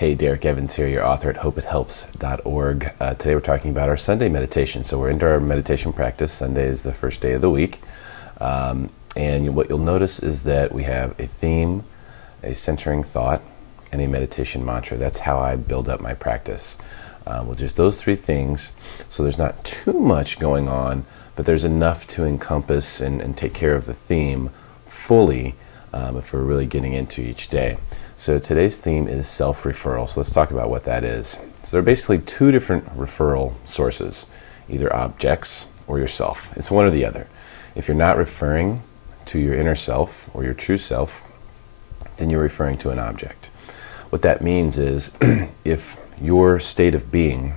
Hey, Derek Evans here, your author at hopeithelps.org. Today we're talking about our Sunday meditation. So we're into our meditation practice. Sunday is the first day of the week. And what you'll notice is that we have a theme, a centering thought, and a meditation mantra. That's how I build up my practice. With just those three things. So there's not too much going on, but there's enough to encompass and take care of the theme fully if we're really getting into each day. So today's theme is self-referral. So let's talk about what that is. So there are basically two different referral sources, either objects or yourself. It's one or the other. If you're not referring to your inner self or your true self, then you're referring to an object. What that means is if your state of being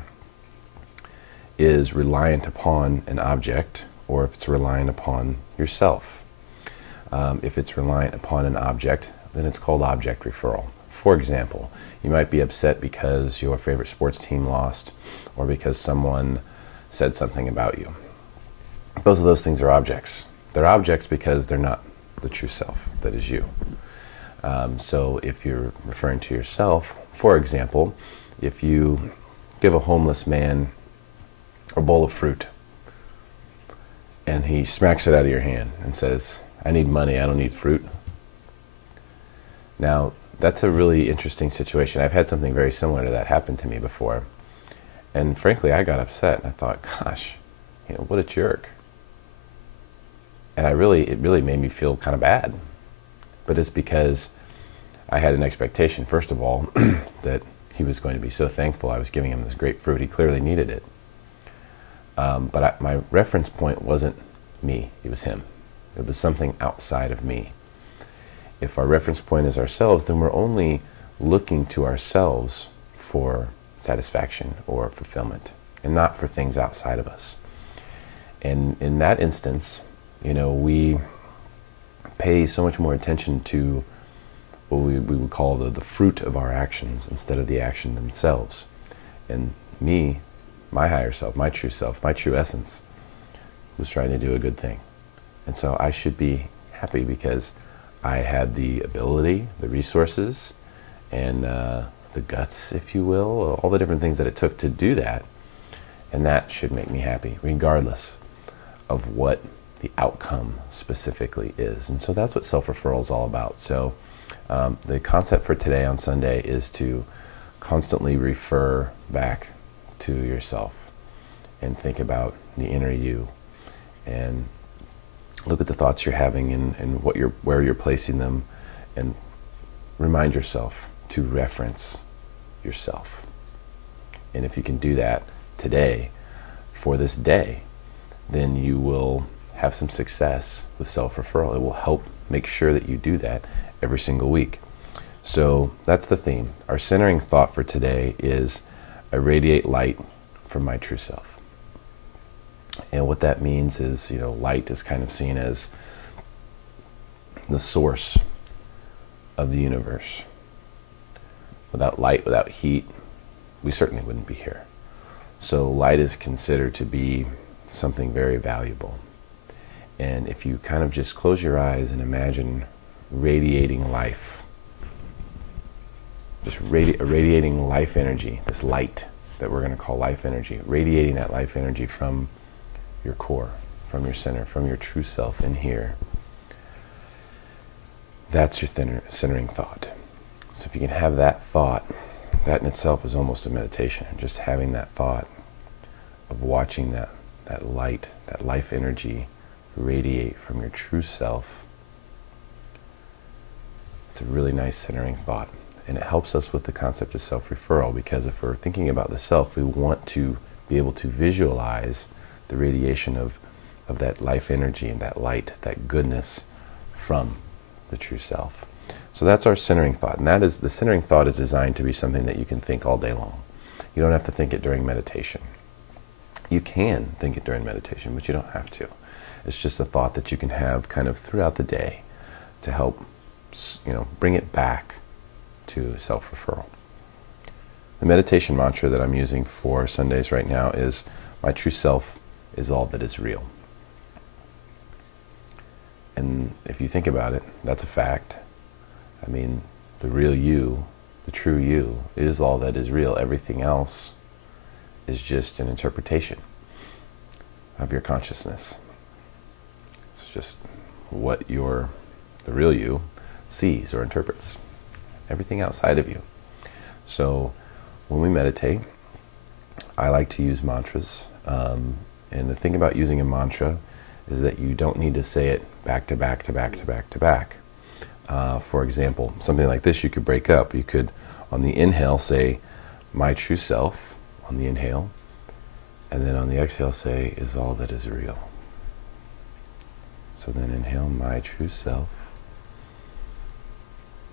is reliant upon an object, or if it's reliant upon yourself. If it's reliant upon an object, then it's called object referral. For example, you might be upset because your favorite sports team lost, or because someone said something about you. Both of those things are objects. They're objects because they're not the true self that is you. So if you're referring to yourself, for example, if you give a homeless man a bowl of fruit and he smacks it out of your hand and says, "I need money, I don't need fruit." Now, that's a really interesting situation. I've had something very similar to that happen to me before. And frankly, I got upset. I thought, gosh, what a jerk. And it really made me feel kind of bad. But it's because I had an expectation, first of all, that he was going to be so thankful I was giving him this great fruit. He clearly needed it. But my reference point wasn't me, it was him. It was something outside of me. If our reference point is ourselves, then we're only looking to ourselves for satisfaction or fulfillment, and not for things outside of us. And in that instance, we pay so much more attention to what we would call the fruit of our actions instead of the action themselves. And me, my higher self, my true essence, was trying to do a good thing. And so I should be happy because I had the ability, the resources, and the guts, if you will, all the different things that it took to do that. And that should make me happy, regardless of what the outcome specifically is. And so that's what self-referral is all about. So the concept for today on Sunday is to constantly refer back to yourself and think about the inner you and look at the thoughts you're having and where you're placing them, and remind yourself to reference yourself. And if you can do that today, for this day, then you will have some success with self-referral. It will help make sure that you do that every single week. So that's the theme. Our centering thought for today is, I radiate light from my true self. And what that means is, light is kind of seen as the source of the universe. Without light, without heat, we certainly wouldn't be here. So light is considered to be something very valuable. And if you kind of just close your eyes and imagine radiating life, just radiating life energy, this light that we're going to call life energy, radiating that life energy from your core, from your center, from your true self in here. That's your centering thought. So if you can have that thought, that in itself is almost a meditation. Just having that thought of watching that light, that life energy radiate from your true self. It's a really nice centering thought. And it helps us with the concept of self-referral, because if we're thinking about the self, we want to be able to visualize the radiation of that life energy and that light, that goodness from the true self. So that's our centering thought. And that is, the centering thought is designed to be something that you can think all day long. You don't have to think it during meditation. You can think it during meditation, but you don't have to. It's just a thought that you can have kind of throughout the day to help, bring it back to self-referral. The meditation mantra that I'm using for Sundays right now is, my true self is all that is real. And if you think about it, that's a fact. I mean, the real you the true you, is all that is real. Everything else is just an interpretation of your consciousness. It's just what the real you sees or interprets. Everything outside of you. So when we meditate, I like to use mantras. And the thing about using a mantra is that you don't need to say it back to back to back to back to back. For example, something like this you could break up. You could, on the inhale, say, my true self, on the inhale, and then on the exhale say, is all that is real. So then inhale, my true self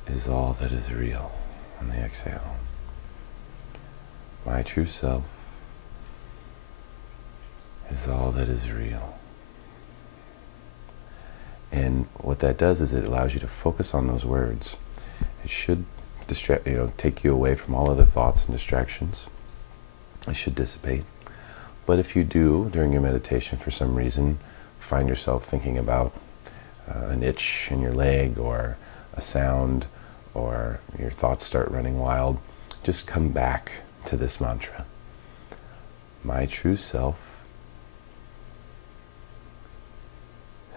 is all that is real. On the exhale, my true self is all that is real. And what that does is it allows you to focus on those words. It should take you away from all other thoughts and distractions. It should dissipate. But if you do, during your meditation, for some reason, find yourself thinking about an itch in your leg or a sound, or your thoughts start running wild, just come back to this mantra. My true self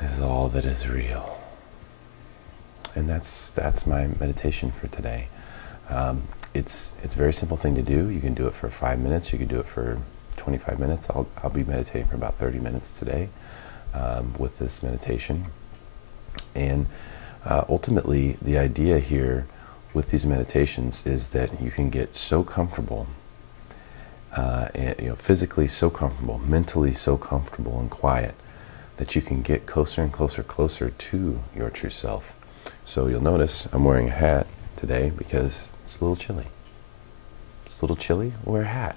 is all that is real. And that's my meditation for today. It's a very simple thing to do. You can do it for 5 minutes. You can do it for 25 minutes. I'll be meditating for about 30 minutes today with this meditation. And ultimately, the idea here with these meditations is that you can get so comfortable, and, physically so comfortable, mentally so comfortable and quiet, that you can get closer and closer to your true self. So you'll notice I'm wearing a hat today because it's a little chilly. It's a little chilly, I'll wear a hat.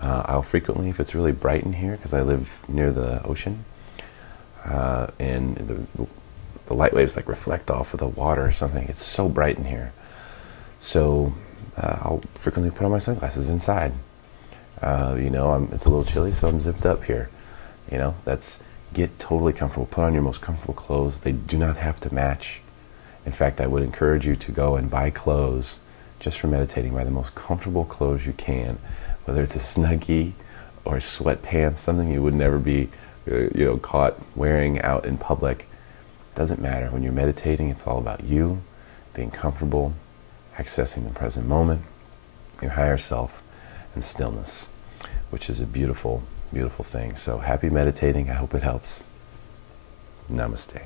I'll frequently, if it's really bright in here, because I live near the ocean, and the light waves like reflect off of the water or something. It's so bright in here. So I'll frequently put on my sunglasses inside. It's a little chilly, so I'm zipped up here. Get totally comfortable. Put on your most comfortable clothes. They do not have to match. In fact, I would encourage you to go and buy clothes just for meditating. Buy the most comfortable clothes you can, whether it's a Snuggie or sweatpants, something you would never be caught wearing out in public. Doesn't matter. When you're meditating, it's all about you, being comfortable, accessing the present moment, your higher self, and stillness, which is a beautiful, beautiful thing. So happy meditating. I hope it helps. Namaste.